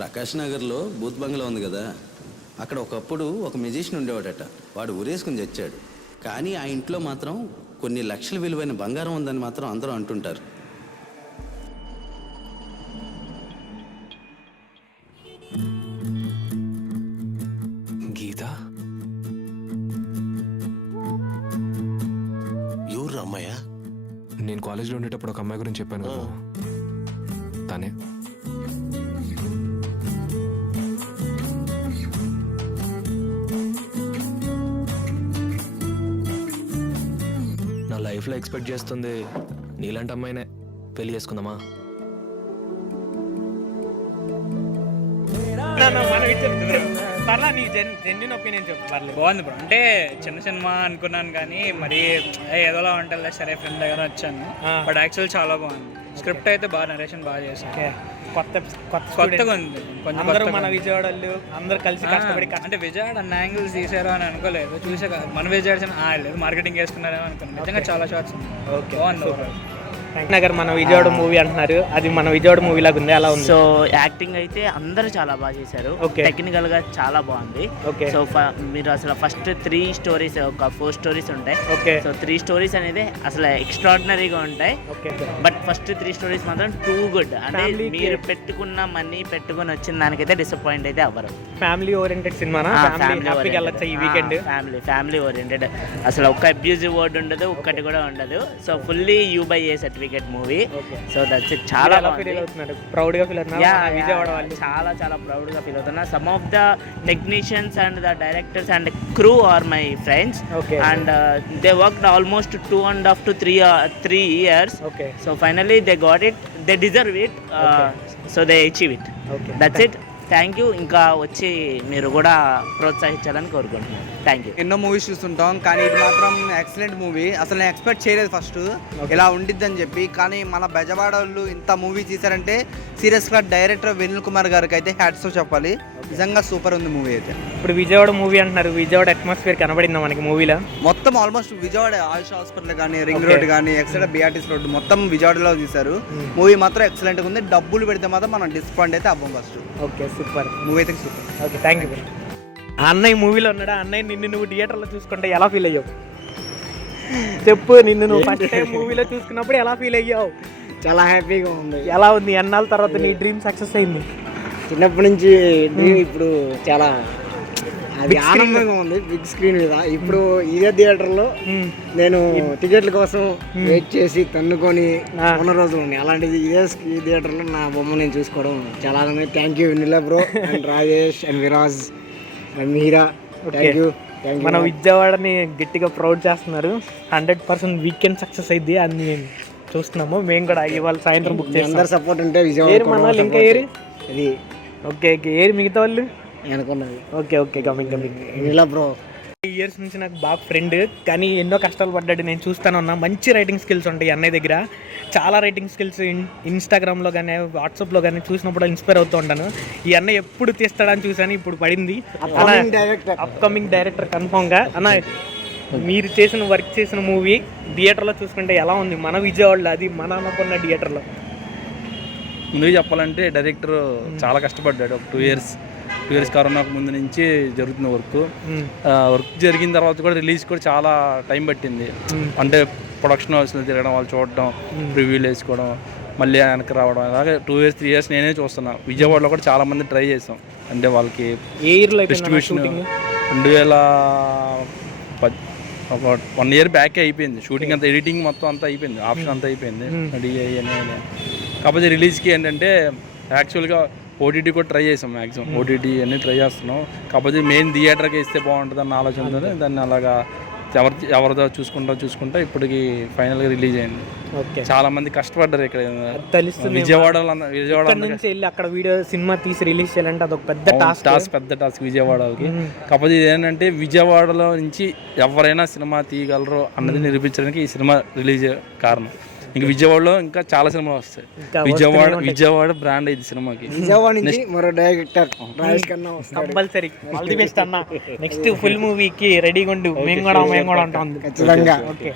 ప్రకాష్ నగర్లో బూత్ బంగ్లా ఉంది కదా. అక్కడ ఒకప్పుడు ఒక మ్యూజిషియన్ ఉండేవాడట. వాడు ఊరేసుకుని చచ్చాడు. కానీ ఆ ఇంట్లో మాత్రం కొన్ని లక్షల విలువైన బంగారం ఉందని మాత్రం అందరూ అంటుంటారు. గీత? ఎవరు అమ్మాయ నేను కాలేజ్లో ఉండేటప్పుడు ఒక అమ్మాయి గురించి చెప్పాను కదా. తనే? లైఫ్లో ఎక్స్పెక్ట్ చేస్తుంది. నీలాంటి అమ్మాయినే పెళ్ళి చేసుకుందామా? పర్లా నీ జెన్ జెన్యున్ ఒపీనియన్ చెప్పు పర్లేదు. బాగుంది బ్రో. అంటే చిన్న సినిమా అనుకున్నాను కానీ మరి ఏదోలా ఉంటుందిలే సరే ఫ్రెండ్ దగ్గర వచ్చాను. బట్ యాక్చువల్ చాలా బాగుంది. స్క్రిప్ట్ అయితే బాగా నరేషన్ బాగా ఓకే. కొత్త కొత్త కొత్తగా. ఉంది. కొంచెం అందరూ మన. విజయవాడ వాళ్ళు అందరూ కలిసి కష్టపడి కష్ట అంటే విజయవాడ అన్న యాంగిల్స్ తీసారు అని అనుకోలేదు. చూసాక మన విజయవాడ మార్కెటింగ్ చేసుకున్నారేమో అనుకున్నాను నిజంగా చాలా షార్ట్స్ ఓకే. బాగుంది. నగర్ మన విజయవాడ మూవీ అంటున్నారు. అది మన విజయవాడ మూవీ లాగా ఉంది. అలా ఉంది? సో యాక్టింగ్ అయితే అందరూ చాలా బాగా చేశారు. టెక్నికల్గా చాలా బాగుంది. ఓకే సో మీరు అసలు ఫస్ట్ త్రీ స్టోరీస్ ఒక ఫోర్ స్టోరీస్ ఉంటాయి. ఓకే సో త్రీ స్టోరీస్ అనేది అసలు ఎక్స్ట్రాడినరీగా ఉంటాయి. బట్ ఫస్ట్ త్రీ స్టోరీస్ మాత్రం టూ గుడ్ అంటే మీరు పెట్టుకున్న మనీ పెట్టుకుని వచ్చిన దానికైతే డిసప్పాయింట్ అయితే అవ్వరు. ఫ్యామిలీ ఓరియంటెడ్ సినిమానా ఫ్యామిలీ ఫ్యామిలీ ఫ్యామిలీ ఓరియంటెడ్ అసలు ఒక్క అబ్యూజివ్ వర్డ్ ఉండదు ఒక్కటి కూడా ఉండదు. So fully U by A certificate movie so that's it చాలా ప్రౌడ్గా ఫీల్ అవుతున్నారు చాలా చాలా ప్రౌడ్గా ఫీల్ అవుతున్నా some of the technicians and the directors and crew are my friends and they work almost two and half to three three years so finally they got it they deserve it so they achieve it that's it thank you. ఇంకా వచ్చి మీరు కూడా ప్రోత్సహించాలని కోరుకుంటున్నాను. Thank you ఎన్నో movies చూస్తుంటాం కానీ ఇది మాత్రం ఎక్సలెంట్ మూవీ అసలు నేను ఎక్స్పెక్ట్ చేయలేదు ఫస్ట్ ఇలా ఉండిద్దని చెప్పి కానీ మన బెజవాడ వాళ్ళు ఇంత మూవీ తీశారంటే సీరియస్గా డైరెక్టర్ వెనిల్ కుమార్ గారికి అయితే హ్యాట్స్ చెప్పాలి. నిజంగా సూపర్ ఉంది మూవీ అయితే. ఇప్పుడు విజయవాడ మూవీ అంటున్నారు. విజయవాడ అట్మాస్ఫియర్ కనబడిందా మనకి మూవీలో? మొత్తం ఆల్మోస్ట్ విజయవాడ ఆయుష్ హాస్పిటల్ కానీ రింగ్. రోడ్ కానీ ఎక్సెట్రా బిఆర్టీస్ రోడ్ మొత్తం విజయవాడలో తీశారు. Hmm. మూవీ మాత్రం ఎక్సలెంట్గా ఉంది. డబ్బులు పెడితే మాత్రం మనం డిస్కౌంట్ అయితే అవ్వం ఫస్ట్ ఓకే సూపర్ మూవీ అయితే సూపర్ ఓకే థ్యాంక్ యూ ఆ అన్నయ్య మూవీలో ఉన్నాడా? అన్నయ్య నిన్ను నువ్వు థియేటర్లో చూసుకుంటే ఎలా ఫీల్ అయ్యావు? చెప్పు నిన్ను నువ్వు ఫస్ట్ టైం మూవీలో చూసుకున్నప్పుడు ఎలా ఫీల్ అయ్యావు? చాలా హ్యాపీగా ఉంది. ఎలా ఉంది? ఎన్నాళ్ళ తర్వాత నీ డ్రీమ్ సక్సెస్ అయింది? చిన్నప్పటి నుంచి డ్రీమ్ ఇప్పుడు చాలా అది. ఆనందంగా ఉంది బిగ్ స్క్రీన్ మీద. ఇప్పుడు ఇదే థియేటర్లో నేను టికెట్ల కోసం వెయిట్ చేసి తన్నుకొని. ఉన్న రోజులు ఉన్నాయి. అలాంటిది ఇదే థియేటర్లో నా బొమ్మ నేను చూసుకోవడం చాలా ఆనందం thank you Nila bro and Rajesh and Viraj and Meera thank you మన యూ విజయవాడని గట్టిగా ప్రౌడ్ చేస్తున్నారు. హండ్రెడ్ పర్సెంట్ వీకెండ్ సక్సెస్ అయింది అని మేము చూస్తున్నాము. మేము కూడా ఇవాళ సాయంత్రం బుక్ చేస్తాం అందరు సపోర్ట్ ఉంటే విజయవాడ ఇంకా ఏరి? అది ఓకే ఓకే. ఏరి మిగతా వాళ్ళు? అనుకున్నది ఓకే ఓకే. గమింగ్ గమింగ్ నిలా బ్రో ఇయర్స్ నుంచి నాకు బాగా ఫ్రెండ్ కానీ ఎన్నో కష్టాలు పడ్డాడు. నేను చూస్తాను ఉన్నా మంచి రైటింగ్ స్కిల్స్ ఉంటాయి అన్నయ్య దగ్గర. చాలా రైటింగ్ స్కిల్స్ ఇన్ ఇన్స్టాగ్రామ్లో కానీ వాట్సాప్లో కానీ చూసినప్పుడు ఇన్స్పైర్ అవుతూ ఉంటాను. ఈ అన్నయ్య ఎప్పుడు తీస్తాడని చూసాను ఇప్పుడు పడింది. అప్కమింగ్ డైరెక్టర్ కన్ఫామ్గా అన్న మీరు చేసిన వర్క్ చేసిన మూవీ థియేటర్లో చూసుకుంటే ఎలా ఉంది? మన విజయవాడలో అది మన అనుకున్న థియేటర్లో ముందుగా చెప్పాలంటే డైరెక్టర్ చాలా కష్టపడ్డాడు. ఒక టూ ఇయర్స్ టూ ఇయర్స్ కరోనాకు ముందు నుంచి జరుగుతున్న వర్క్. వర్క్ జరిగిన తర్వాత కూడా రిలీజ్ కూడా చాలా టైం పట్టింది. అంటే ప్రొడక్షన్ హౌస్లో తిరగడం వాళ్ళు చూడడం రివ్యూలు వేసుకోవడం మళ్ళీ వెనక్కి రావడం. అలాగే టూ ఇయర్స్ త్రీ ఇయర్స్ నేనే చూస్తున్నా. విజయవాడలో కూడా చాలా మంది ట్రై చేసాం. అంటే వాళ్ళకి ఏ ఇయర్లో డిస్ట్రిబ్యూషన్ రెండు వేల పద్ ఒక వన్ ఇయర్ బ్యాక్ అయిపోయింది. షూటింగ్ అంతా ఎడిటింగ్ మొత్తం అంతా అయిపోయింది. ఆప్షన్ అంతా అయిపోయింది. రెడీ అయ్యి కాకపోతే రిలీజ్కి ఏంటంటే యాక్చువల్గా ఓటీటీ కూడా ట్రై చేసాం మ్యాక్సిమం ఓటీటీ అన్ని ట్రై చేస్తున్నాం. కాకపోతే మెయిన్ థియేటర్కి ఇస్తే బాగుంటుంది అన్న ఆలోచనతో దాన్ని అలాగా ఎవరి ఎవరిదో చూసుకుంటా చూసుకుంటా ఇప్పటికి ఫైనల్గా రిలీజ్ అయింది. ఓకే. చాలా మంది కష్టపడ్డారు ఇక్కడ. తెలుస్తుంది విజయవాడలో విజయవాడ నుంచి వెళ్ళి అక్కడ వీడియో సినిమా తీసి రిలీజ్ చేయాలంటే అదొక పెద్ద టాస్క్ టాస్క్ పెద్ద టాస్క్ విజయవాడకి. కాకపోతే ఇది ఏంటంటే విజయవాడలో నుంచి ఎవరైనా సినిమా తీయగలరు అన్నది నిరూపించడానికి ఈ సినిమా రిలీజ్ కారణం. ఇంక విజయవాడలో ఇంకా చాలా సినిమాలు వస్తాయి. విజయవాడ విజయవాడ బ్రాండ్ ఇది సినిమాకి. విజయవాడ నుంచి మరో డైరెక్టర్ రాజేష్ ఖన్నా వస్తాడు. కంపల్సరీ ఆల్ ది బెస్ట్ అన్న నెక్స్ట్ ఫుల్ మూవీకి రెడీగా ఉండు మేము కూడా మేము కూడా ఉంటాం. ఖచ్చితంగా. Okay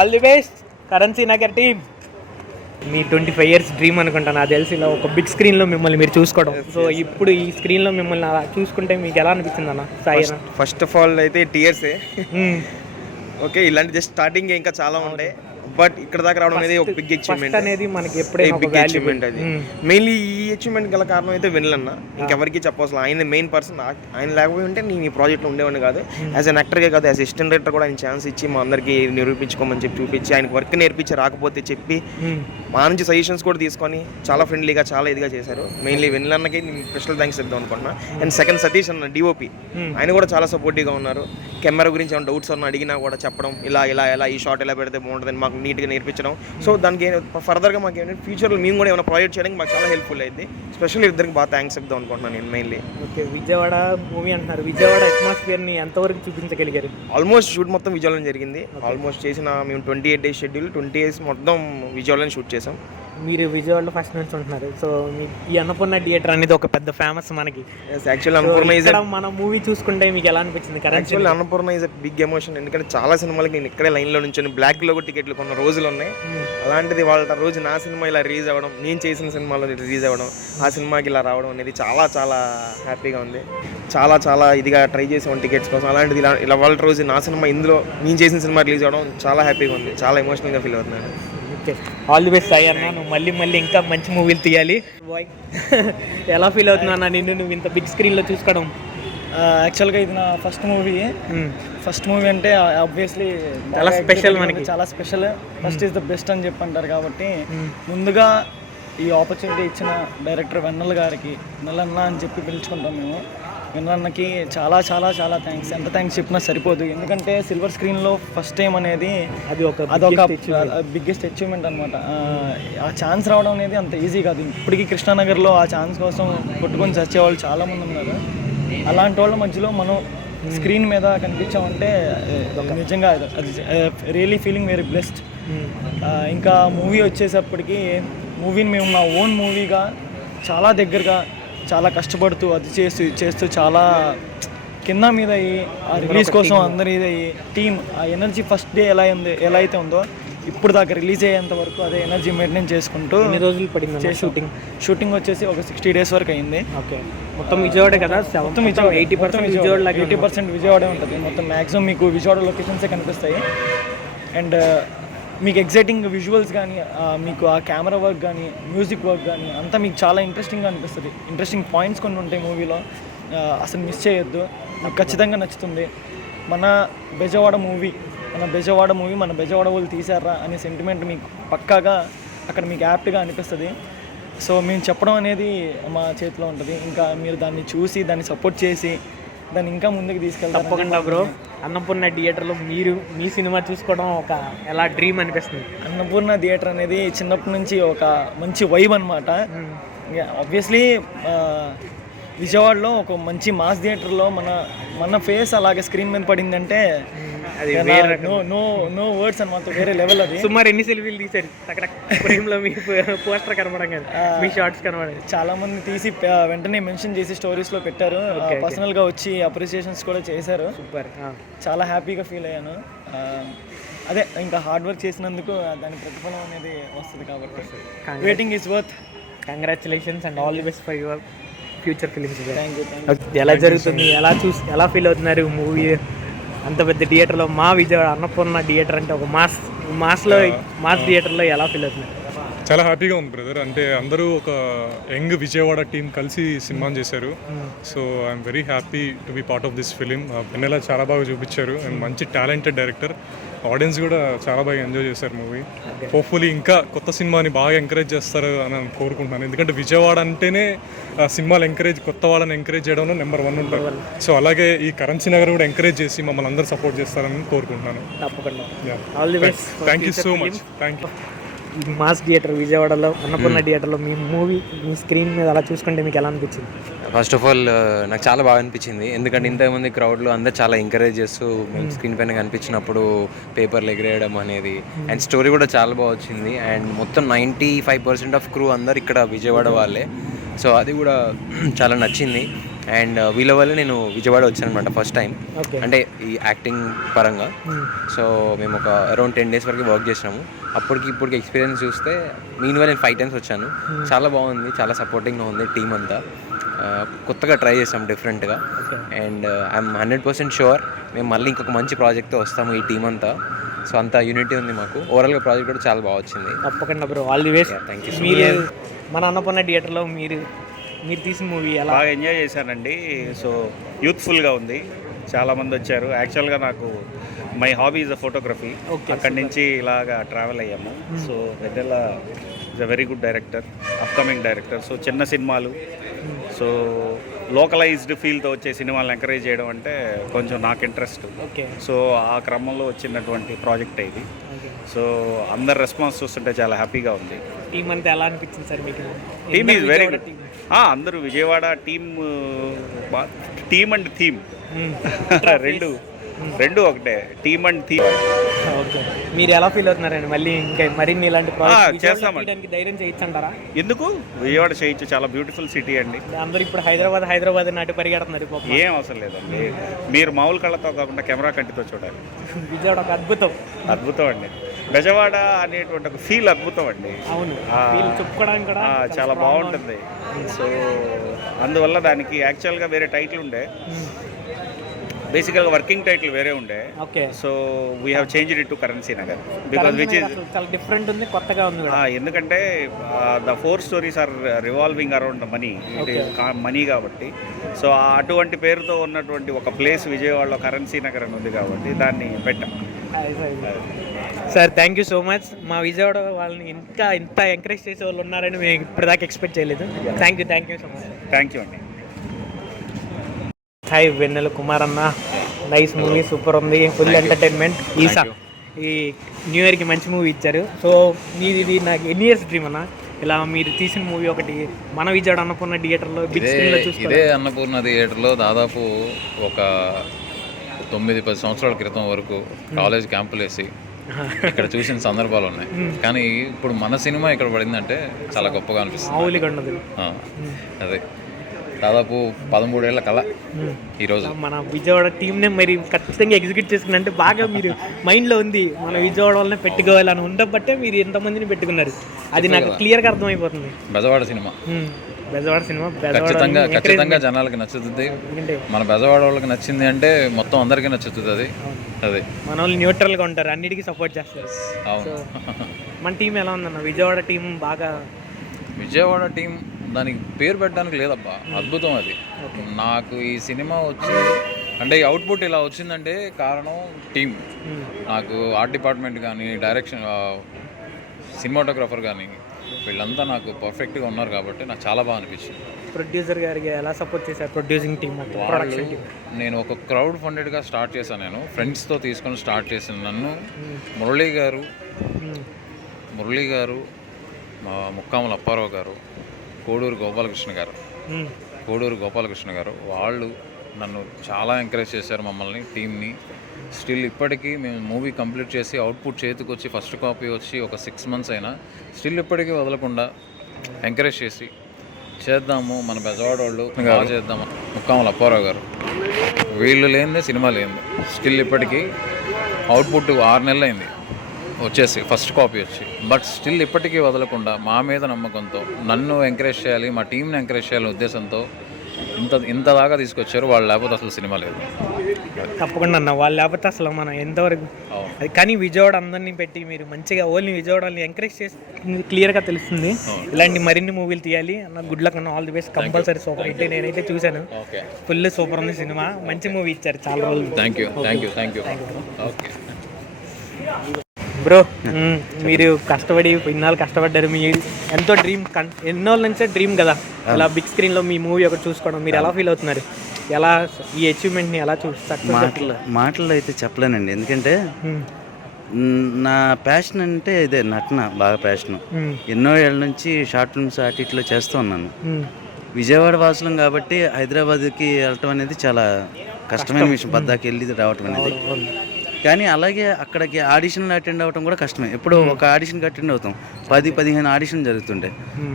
all the best currency Nagar team me twenty five years dream అనుకుంటాను నాకు తెలిసి ఇలా ఒక బిగ్ స్క్రీన్లో మిమ్మల్ని మీరు చూసుకోవడం. సో ఇప్పుడు ఈ స్క్రీన్లో మిమ్మల్ని అలా చూసుకుంటే మీకు ఎలా అనిపించింది అన్న? సాయి ఫస్ట్ ఆఫ్ ఆల్ అయితే టీయర్సే. ఓకే ఇలాంటి జస్ట్ స్టార్టింగ్ ఇంకా చాలా ఉంటాయి బట్ ఇక్కడ దాకా రావడం అనేది ఒక బిగ్ అచీవ్మెంట్ అనేది మనకి ఎప్పుడైనా ఒక బిగ్ అచీవ్మెంట్ అది. మెయిన్లీ ఈ అచీవ్మెంట్ గల కారణం అయితే వినలన్న. ఇంకెవరికి చెప్పవసరం. ఆయన మెయిన్ పర్సన్ ఆయన లేకపోయి ఉంటే నేను ఈ ప్రాజెక్ట్లో ఉండేవాడిని కాదు. యాజ్ అన్ యాక్టర్గా కాదు యాజ్ అసిస్టెంట్ డైరెక్టర్ కూడా ఆయన ఛాన్స్ ఇచ్చి మా అందరికీ నిరూపించుకోమని చెప్పి చూపించి ఆయనకి వర్క్ నేర్పించి రాకపోతే చెప్పి మా నుంచి సజెషన్స్ కూడా తీసుకొని చాలా ఫ్రెండ్లీగా చాలా ఇదిగా చేశారు. మెయిన్లీ వెన్నెలన్నకి నేను స్పెషల్ థ్యాంక్స్ చెప్దాం అనుకుంటున్నా. అండ్ సెకండ్ సతీష్ అన్న డిఓపి ఆయన కూడా చాలా సపోర్టివ్గా ఉన్నారు. కెమెరా గురించి ఏమైనా డౌట్స్ అన్న అడిగినా కూడా చెప్పడం ఇలా ఇలా ఇలా ఈ షాట్ ఎలా పెడితే బాగుంటుందని మాకు నీట్గా నేర్పించడం. సో దానికి ఫర్దర్గా మాకు ఏంటంటే ఫ్యూచర్లో మేము కూడా ఏమైనా ప్రాజెక్ట్ చేయడానికి మాకు చాలా హెల్ప్ఫుల్ అయింది. స్పెషల్లీ ఇద్దరికి బాగా థ్యాంక్స్ చెప్దాం అనుకుంటున్నాను నేను మెయిన్లీ ఓకే విజయవాడ మూవీ అంటున్నారు. విజయవాడ అట్మాస్ఫియర్ని ఎంతవరకు చూపించగలిగారు? ఆల్మోస్ట్ షూట్ మొత్తం విజయవాడలో జరిగింది. ఆల్మోస్ట్ చేసిన మేము twenty eight days schedule twenty days మొత్తం విజయవాడలో షూట్ చేసాం మీరు విజయవాడలో ఫస్ట్ నుంచి ఉంటున్నారు. సో ఈ అన్నపూర్ణ థియేటర్ అనేది ఒక పెద్ద ఫేమస్ మనకి. యాక్చువల్ మన మూవీ చూసుకుంటే మీకు ఎలా అనిపించింది? Correct actually Annapurna a big emotion ఎందుకంటే చాలా సినిమాలకి నేను ఇక్కడే లైన్లో నుంచి బ్లాక్లో కూడా టికెట్లు కొన్న రోజులు ఉన్నాయి. అలాంటిది వాళ్ళ రోజు నా సినిమా ఇలా రిలీజ్ అవ్వడం నేను చేసిన సినిమాలో రిలీజ్ అవ్వడం ఆ సినిమాకి ఇలా రావడం అనేది చాలా చాలా హ్యాపీగా ఉంది. చాలా చాలా ఇదిగా ట్రై చేసాం టికెట్స్ కోసం. అలాంటిది ఇలా ఇలా వాళ్ళ రోజు నా సినిమా ఇందులో నేను చేసిన సినిమా రిలీజ్ అవ్వడం చాలా హ్యాపీగా ఉంది. చాలా ఎమోషనల్గా ఫీల్ అవుతున్నాను okay. All the best Sai అన్న. నువ్వు మళ్ళీ మళ్ళీ ఇంకా మంచి మూవీలు తీయాలి. బాయ్ ఎలా ఫీల్ అవుతున్నావు అన్న నిన్ను? నువ్వు ఇంత బిగ్ స్క్రీన్లో చూసుకోవడం. యాక్చువల్గా ఇది నా ఫస్ట్ మూవీ ఫస్ట్ మూవీ అంటే ఆబ్వియస్లీ చాలా special మనకి. చాలా special first is the best అని చెప్పి అంటారు కాబట్టి ముందుగా ఈ ఆపర్చునిటీ ఇచ్చిన డైరెక్టర్ వెన్నెల గారికి వెన్నెలన్న అని చెప్పి పిలుచుకుంటాం మేము. వెన్నెలన్నకి చాలా చాలా చాలా థ్యాంక్స్ ఎంత థ్యాంక్స్ చెప్పినా సరిపోదు. ఎందుకంటే సిల్వర్ స్క్రీన్లో ఫస్ట్ టైం అనేది అది ఒక అదొక బిగ్గెస్ట్ అచీవ్మెంట్ అనమాట ఆ ఛాన్స్ రావడం అనేది అంత ఈజీ కాదు. ఇప్పటికీ కృష్ణానగర్లో ఆ ఛాన్స్ కోసం కొట్టుకొని చచ్చే వాళ్ళు చాలా మంది ఉన్నారు. అలాంటి వాళ్ళ మధ్యలో మనం స్క్రీన్ మీద కనిపించామంటే ఆ, నిజంగా అది- అది రియలీ ఫీలింగ్ వెరీ బ్లెస్డ్ ఇంకా మూవీ వచ్చేసప్పటికి మూవీని మేము మా ఓన్ మూవీగా చాలా దగ్గరగా చాలా కష్టపడుతూ అది చేస్తూ చేస్తూ చాలా కింద మీద అయ్యి ఆ రిలీజ్ కోసం అందరి ఇది అయ్యి టీమ్ ఆ ఎనర్జీ ఫస్ట్ డే ఎలా ఉంది ఎలా అయితే ఉందో ఇప్పుడు దాకా రిలీజ్ అయ్యేంత వరకు అదే ఎనర్జీ మెయింటైన్ చేసుకుంటూ ఎన్ని రోజులు పడింది షూటింగ్ షూటింగ్ వచ్చేసి ఒక సిక్స్టీ డేస్ వరకు అయింది ఓకే. మొత్తం విజయవాడ కదా? మొత్తం Vijayawada. Eighty percent Vijayawada. Eighty percent విజయవాడే ఉంటుంది. మొత్తం మ్యాక్సిమం మీకు విజయవాడ లొకేషన్సే కనిపిస్తాయి. అండ్ మీకు ఎగ్జైటింగ్ విజువల్స్ కానీ మీకు ఆ కెమెరా వర్క్ కానీ మ్యూజిక్ వర్క్ కానీ అంతా మీకు చాలా ఇంట్రెస్టింగ్గా అనిపిస్తుంది. ఇంట్రెస్టింగ్ పాయింట్స్ కొన్ని ఉంటాయి మూవీలో. అసలు మిస్ చేయొద్దు. నాకు ఖచ్చితంగా నచ్చుతుంది. మన బెజవాడ మూవీ మన బెజవాడ మూవీ మన బెజవాడ వాళ్ళు తీశారా అనే సెంటిమెంట్ మీకు పక్కాగా అక్కడ మీకు యాప్ట్గా అనిపిస్తుంది. సో మేము చెప్పడం అనేది మా చేతిలో ఉంటుంది. ఇంకా మీరు దాన్ని చూసి దాన్ని సపోర్ట్ చేసి దాన్ని ఇంకా ముందుకు తీసుకెళ్తారు తప్పకుండా బ్రో. అన్నపూర్ణ థియేటర్లో మీరు మీ సినిమా చూసుకోవడం ఒక ఎలా డ్రీమ్ అనిపిస్తుంది? అన్నపూర్ణ థియేటర్ అనేది చిన్నప్పటి నుంచి ఒక మంచి వైబ్ అనమాట ఆబ్వియస్లీ విజయవాడలో ఒక మంచి మాస్ థియేటర్లో మన మన ఫేస్ అలాగే స్క్రీన్ మీద పడిందంటే అది నో నో నో వర్డ్స్ అనమాట వేరే లెవెల్ అది. సుమారు ఎన్ని సెల్ఫీలు తీశారు? అక్కడ ఫ్రేమ్లో మీ పోస్టర్ కనబడం కదా. మీ షార్ట్స్ కనబడాలి చాలా మంది తీసి వెంటనే మెన్షన్ చేసి స్టోరీస్లో పెట్టారు. పర్సనల్గా వచ్చి అప్రిసియేషన్స్ కూడా చేశారు. సూపర్ చాలా హ్యాపీగా ఫీల్ అయ్యాను. అదే ఇంకా హార్డ్ వర్క్ చేసినందుకు దాని ప్రతిఫలం అనేది వస్తుంది కాబట్టి. Waiting is worth congratulations and all the best for your future films ఎలా జరుగుతుంది? ఎలా చూసి ఎలా ఫీల్ అవుతున్నారు మూవీ అంత పెద్ద థియేటర్లో మా విజయవాడ అన్నపూర్ణ థియేటర్ అంటే ఒక మాస్ మాస్లో మాస్ థియేటర్లో ఎలా ఫీల్ అవుతున్నారు చాలా హ్యాపీగా ఉంది బ్రదర్ అంటే అందరూ ఒక యంగ్ విజయవాడ టీం కలిసి సినిమాని చేశారు. So I'm very happy to be part of this film Vennela చాలా బాగా చూపించారు. అండ్ మంచి టాలెంటెడ్ డైరెక్టర్ ఆడియన్స్ కూడా చాలా బాగా ఎంజాయ్ చేశారు మూవీ హోప్ఫుల్లీ ఇంకా కొత్త సినిమాని బాగా ఎంకరేజ్ చేస్తారు అని నేను కోరుకుంటున్నాను. ఎందుకంటే విజయవాడ అంటేనే ఆ సినిమాలు ఎంకరేజ్ కొత్త వాళ్ళని ఎంకరేజ్ చేయడంలో నెంబర్ వన్ ఉంటారు. సో అలాగే ఈ కరెన్సీ నగర్ కూడా ఎంకరేజ్ చేసి మమ్మల్ని అందరూ సపోర్ట్ చేస్తారని కోరుకుంటున్నాను. Thank you so much thank you mass theatre విజయవాడలో అన్నపూర్ణ థియేటర్లో మీ మూవీ మీ స్క్రీన్ మీద అలా చూసుకుంటే మీకు ఎలా అనిపించింది? ఫస్ట్ ఆఫ్ ఆల్ నాకు చాలా బాగా అనిపించింది. ఎందుకంటే ఇంతకుముందు క్రౌడ్లో అందరు చాలా ఎంకరేజ్ చేస్తూ మేము స్క్రీన్ పైన కనిపించినప్పుడు పేపర్లు ఎగిరేయడం అనేది. అండ్ స్టోరీ కూడా చాలా బాగా వచ్చింది. అండ్ మొత్తం ninety five percent of crew అందరు ఇక్కడ విజయవాడ వాళ్ళే. సో అది కూడా చాలా నచ్చింది. అండ్ వీళ్ళ వల్ల నేను విజయవాడ వచ్చాను అనమాట ఫస్ట్ టైం. అంటే ఈ యాక్టింగ్ పరంగా. Hmm. సో మేము ఒక అరౌండ్ టెన్ డేస్ వరకు వర్క్ చేసినాము. అప్పటికి ఇప్పటికి ఎక్స్పీరియన్స్ చూస్తే మీన్ నేను ఫైవ్ టైమ్స్ వచ్చాను. చాలా బాగుంది చాలా సపోర్టింగ్గా ఉంది టీం అంతా. ఆ, కొత్తగా ట్రై చేసాం డిఫరెంట్గా and I'm hundred percent sure మేము మళ్ళీ ఇంకొక మంచి ప్రాజెక్ట్తో వస్తాము ఈ టీం అంతా. సో అంత యూనిటీ ఉంది మాకు. ఓవరాల్గా ప్రాజెక్ట్ కూడా చాలా బాగా వచ్చింది. తప్పకుండా bro all the thank you మీరు మన అన్నపూర్ణ థియేటర్లో మీరు మీరు తీసిన మూవీ ఎలా? బాగా ఎంజాయ్ చేశానండి. సో యూత్ఫుల్గా ఉంది. చాలామంది వచ్చారు. యాక్చువల్గా నాకు my hobby is a photography. అక్కడి నుంచి ఇలాగా ట్రావెల్ అయ్యాము. So Vennela is a very good director upcoming director. So చిన్న సినిమాలు. సో లోకలైజ్డ్ ఫీల్తో వచ్చే సినిమాలను ఎంకరేజ్ చేయడం అంటే కొంచెం నాకు ఇంట్రెస్ట్ ఓకే. సో ఆ క్రమంలో వచ్చినటువంటి ప్రాజెక్ట్ ఇది. సో అందరు రెస్పాన్స్ చూస్తుంటే చాలా హ్యాపీగా ఉంది. టీం అంతా ఎలా అనిపించింది సార్ మీకు? Team is very good. అందరూ Vijayawada team team and theme. రెండు. రెండు ఒకటే. టీమ్ అండ్ థీమ్ మీరు ఎలా ఫీల్ అవుతున్నారండి? మళ్ళీ ఇంకా మరిన్ని ఇలాంటి. చేయడానికి ధైర్యం చేయొచ్చంటారా ఎందుకు? విజయవాడ చేయొచ్చు చాలా బ్యూటిఫుల్ సిటీ అండి. అందరూ ఇప్పుడు హైదరాబాద్ హైదరాబాద్ నాటి పరిగెడుతున్నారు. ఏం అవసరం లేదండి. మీరు మామూలు కళ్ళతో కాకుండా కెమెరా కంటితో చూడాలి. విజయవాడ ఒక అద్భుతం. అద్భుతం అండి. బెజవాడ అనేటువంటి ఒక ఫీల్ అద్భుతం అండి. అవును. చెప్పుకోవడానికి కూడా చాలా బాగుంటుంది. సో అందువల్ల దానికి యాక్చువల్గా వేరే టైటిల్ ఉండే. బేసికల్గా వర్కింగ్ టైటిల్ వేరే ఉండే. Okay. So we have change it to Currency Nagar because which is చాలా డిఫరెంట్ ఉంది కొత్తగా ఉంది ఎందుకంటే the four stories are revolving around the money it money కాబట్టి. సో అటువంటి పేరుతో ఉన్నటువంటి ఒక ప్లేస్ విజయవాడలో కరెన్సీ నగర్ అని ఉంది కాబట్టి దాన్ని పెట్టాం. Sir thank you so much మా విజయవాడ వాళ్ళని ఇంకా ఇంత ఎంకరేజ్ చేసే వాళ్ళు ఉన్నారని మేము ఇప్పటిదాకా ఎక్స్పెక్ట్ చేయలేదు. Thank you thank you so much thank you అండి. హాయ్ వెన్నెల కుమార్ అన్న నైస్ మూవీ సూపర్ ఉంది. ఫుల్ ఎంటర్టైన్మెంట్ ఈసా ఈ న్యూ ఇయర్కి మంచి మూవీ ఇచ్చారు. సో మీది ఇది నాకు ఎన్ని ఇయర్స్ డ్రీమ్ అన్న? ఇలా మీరు తీసిన మూవీ ఒకటి మన విజయవాడ అన్నపూర్ణ థియేటర్లో బిగ్ స్క్రీన్లో ఇదే చూసుకోవాలి అన్నపూర్ణ థియేటర్లో దాదాపు ఒక తొమ్మిది పది సంవత్సరాల క్రితం వరకు కాలేజ్ క్యాంపులు వేసి ఇక్కడ చూసిన సందర్భాలు ఉన్నాయి. కానీ ఇప్పుడు మన సినిమా ఇక్కడ పడిందంటే చాలా గొప్పగా అనిపిస్తుంది. ఆ, అదే. దాదాపు పదమూడేళ్ళ కళ ఈరోజు మన విజయవాడ టీంనే మరి ఖచ్చితంగా ఎగ్జిక్యూట్ చేసుకున్నంటే బాగా మీరు మైండ్లో ఉంది. మన విజయవాడ వాళ్ళనే పెట్టుకోవాలని ఉండబట్టే మీరు ఎంతమందిని పెట్టుకున్నారు. అది నాకు క్లియర్గా అర్థమైపోతుంది. బెజవాడ సినిమా. ఉమ్. బెజవాడ సినిమా ఖచ్చితంగా ఖచ్చితంగా జనాలకి నచ్చుతుంది. మన బెజవాడ వాళ్ళకి నచ్చింది అంటే మొత్తం అందరికీ నచ్చుతుంది అది. అదే. మన వాళ్ళు న్యూట్రల్గా ఉంటారు అన్నిటికీ సపోర్ట్ చేస్తారు. అవును. మన టీం ఎలా ఉందన్న? విజయవాడ టీం బాగా విజయవాడ టీం దానికి పేరు పెట్టడానికి లేదబ్బా అద్భుతం అది. నాకు ఈ సినిమా వచ్చి అంటే ఈ అవుట్పుట్ ఇలా వచ్చిందంటే కారణం టీం నాకు ఆర్ట్ డిపార్ట్మెంట్ కానీ డైరెక్షన్ సినిమాటోగ్రఫర్ కానీ వీళ్ళంతా నాకు పర్ఫెక్ట్గా ఉన్నారు కాబట్టి నాకు చాలా బాగా అనిపించింది. ప్రొడ్యూసర్ గారికి ఎలా సపోర్ట్ చేశారు? ప్రొడ్యూసింగ్ టీం మొత్తం ప్రొడక్షన్ టీం నేను ఒక క్రౌడ్ ఫండెడ్గా స్టార్ట్ చేశాను నేను. ఫ్రెండ్స్తో తీసుకొని స్టార్ట్ చేశాను నన్ను. మురళీ గారు మురళీ గారు మా ముక్కాముల అప్పారావు గారు కోడూరు గోపాలకృష్ణ గారు. కోడూరు గోపాలకృష్ణ గారు వాళ్ళు నన్ను చాలా ఎంకరేజ్ చేశారు మమ్మల్ని టీంని స్టిల్ ఇప్పటికీ మేము మూవీ కంప్లీట్ చేసి అవుట్పుట్ చేతికి వచ్చి ఫస్ట్ కాపీ వచ్చి ఒక సిక్స్ మంత్స్ అయినా స్టిల్ ఇప్పటికీ వదలకుండా ఎంకరేజ్ చేసి చేద్దాము మన బెజవాడ వాళ్ళు బాగా చేద్దాము ముక్కాముల అప్పారావు గారు. వీళ్ళు లేనిదే సినిమా లేనిది. స్టిల్ ఇప్పటికీ అవుట్పుట్ ఆరు నెలలు అయింది వచ్చేసి ఫస్ట్ కాపీ వచ్చి. బట్ స్టిల్ ఇప్పటికీ వదలకుండా మా మీద నమ్మకంతో నన్ను ఎంకరేజ్ చేయాలి మా టీంని ఎంకరేజ్ చేయాలనే ఉద్దేశంతో ఇంత ఇంత దాకా తీసుకొచ్చారు. వాళ్ళు లేకపోతే అసలు సినిమా లేదు. తప్పకుండా అన్న. వాళ్ళు లేకపోతే అసలు మనం ఎంతవరకు. అది కానీ విజయవాడ అందరినీ పెట్టి మీరు మంచిగా ఓన్లీ విజయవాడని ఎంకరేజ్ చేసి క్లియర్గా తెలుస్తుంది. ఇలాంటి మరిన్ని మూవీలు తీయాలి. అన్న గుడ్ లక్ అన్న. All the best compulsory super hit. నేనైతే చూశాను. ఫుల్ సూపర్ ఉంది సినిమా. మంచి మూవీ ఇచ్చారు. చాలా రోజులు. Thank you thank you thank you okay bro మీరు కష్టపడి ఇన్నాళ్ళు కష్టపడ్డారు. మీ ఎంతో డ్రీమ్ ఎన్నో నుంచే డ్రీమ్ కదా. ఇలా బిగ్ స్క్రీన్లో మీ మూవీ ఒకటి చూసుకోవడం. మీరు ఎలా ఫీల్ అవుతున్నారు? ఎలా ఈ అచీవ్మెంట్ని ఎలా చూ సక్సెస్ మాటలు మాటలు అయితే చెప్పలేనండి. ఎందుకంటే నా ప్యాషన్ అంటే ఇదే నటన బాగా ప్యాషన్ ఎన్నో ఏళ్ళ నుంచి షార్ట్ ఫిల్మ్స్ అటు ఇట్లో చేస్తూ ఉన్నాను. విజయవాడ వాసులం కాబట్టి హైదరాబాద్కి వెళ్ళటం అనేది చాలా కష్టమైన విషయం. పద్దాకి వెళ్ళి రావటం అనేది. కానీ అలాగే అక్కడికి ఆడిషన్లు అటెండ్ అవ్వడం కూడా కష్టమే. ఎప్పుడు ఒక ఆడిషన్కి అటెండ్ అవుతాం. పది పదిహేను ఆడిషన్ జరుగుతుండే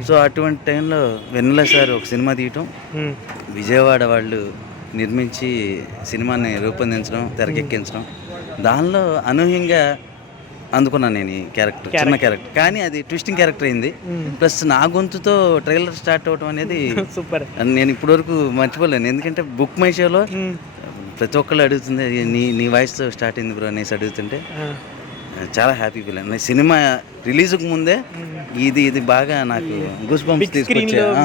సో అటువంటి టైంలో వెన్నెల సార్ ఒక సినిమా తీయటం. విజయవాడ వాళ్ళు నిర్మించి సినిమాని రూపొందించడం తెరకెక్కించడం. దానిలో అనూహ్యంగా అందుకున్నాను నేను ఈ క్యారెక్టర్ చిన్న క్యారెక్టర్. కానీ అది ట్విస్టింగ్ క్యారెక్టర్ అయింది. ప్లస్ నా గొంతుతో ట్రైలర్ స్టార్ట్ అవడం అనేది సూపర్. నేను ఇప్పటివరకు మర్చిపోలేను. ఎందుకంటే బుక్ మై షోలో ప్రతి ఒక్కళ్ళు అడుగుతుంది నీ నీ వాయిస్తో స్టార్ట్ అయింది బ్రో అనేసి అడుగుతుంటే చాలా హ్యాపీ ఫీల్ అయింది సినిమా రిలీజ్కి ముందే ఇది ఇది బాగా నాకు గూస్ బంప్స్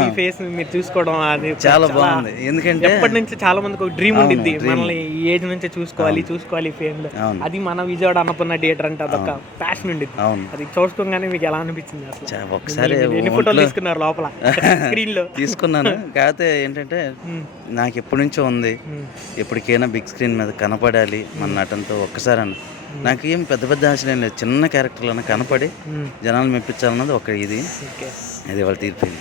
మీ ఫేస్ మీరు చూసుకోవడం అది చాలా బాగుంది. ఎందుకంటే ఎప్పటి నుంచి చాలా మందికి ఒక డ్రీమ్ ఉండిద్ది. మనల్ని ఈ ఏజ్ నుంచే చూసుకోవాలి చూసుకోవాలి ఫేమ్. అది మన విజయవాడ అన్నపూర్ణ థియేటర్ అంటే అదొక ప్యాషన్ ఉండిద్ది. అవును. అది చూసుకోగానే మీకు ఎలా అనిపించింది అసలు? ఒకసారి ఎన్ని ఫోటోలు తీసుకున్నారు లోపల? స్క్రీన్లో? తీసుకున్నాను. కాకపోతే ఏంటంటే నాకు ఎప్పటి నుంచో ఉంది. ఎప్పటికైనా బిగ్ స్క్రీన్ మీద కనపడాలి మన నటనతో ఒక్కసారి అన్న నాకు ఏం పెద్ద పెద్ద ఆశలు ఏం లేదు చిన్న క్యారెక్టర్లను కనపడి జనాలు మెప్పించాలన్నది ఒక ఇది. అది వాళ్ళు తీర్పింది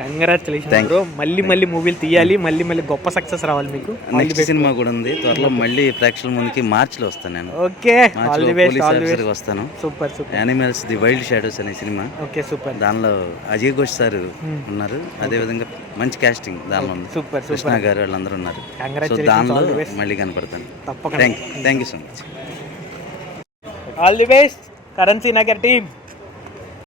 కంగ్రాచులేషన్ బ్రో మళ్ళీ మళ్ళీ మూవీలు తీయాలి మళ్ళీ మళ్ళీ గొప్ప సక్సెస్ రావాలి మీకు. నెక్స్ట్ సినిమా కూడా ఉంది. త్వరలో మళ్ళీ ప్రేక్షకుల ముందుకి మార్చిలో వస్తాను నేను. ఓకే. వస్తాను. Super super animals the wild shadows అనే సినిమా ఓకే సూపర్ దానిలో అజయ్ ఘోష్ సార్ ఉన్నారు. అదేవిధంగా మంచి కాస్టింగ్ దానిలో ఉంది. సూపర్ కృష్ణ గారు వాళ్ళందరూ ఉన్నారు. సో దానిలో. మళ్ళీ కనపడతాను. తప్పకుండా. Thank you so much all the best Currency Nagar team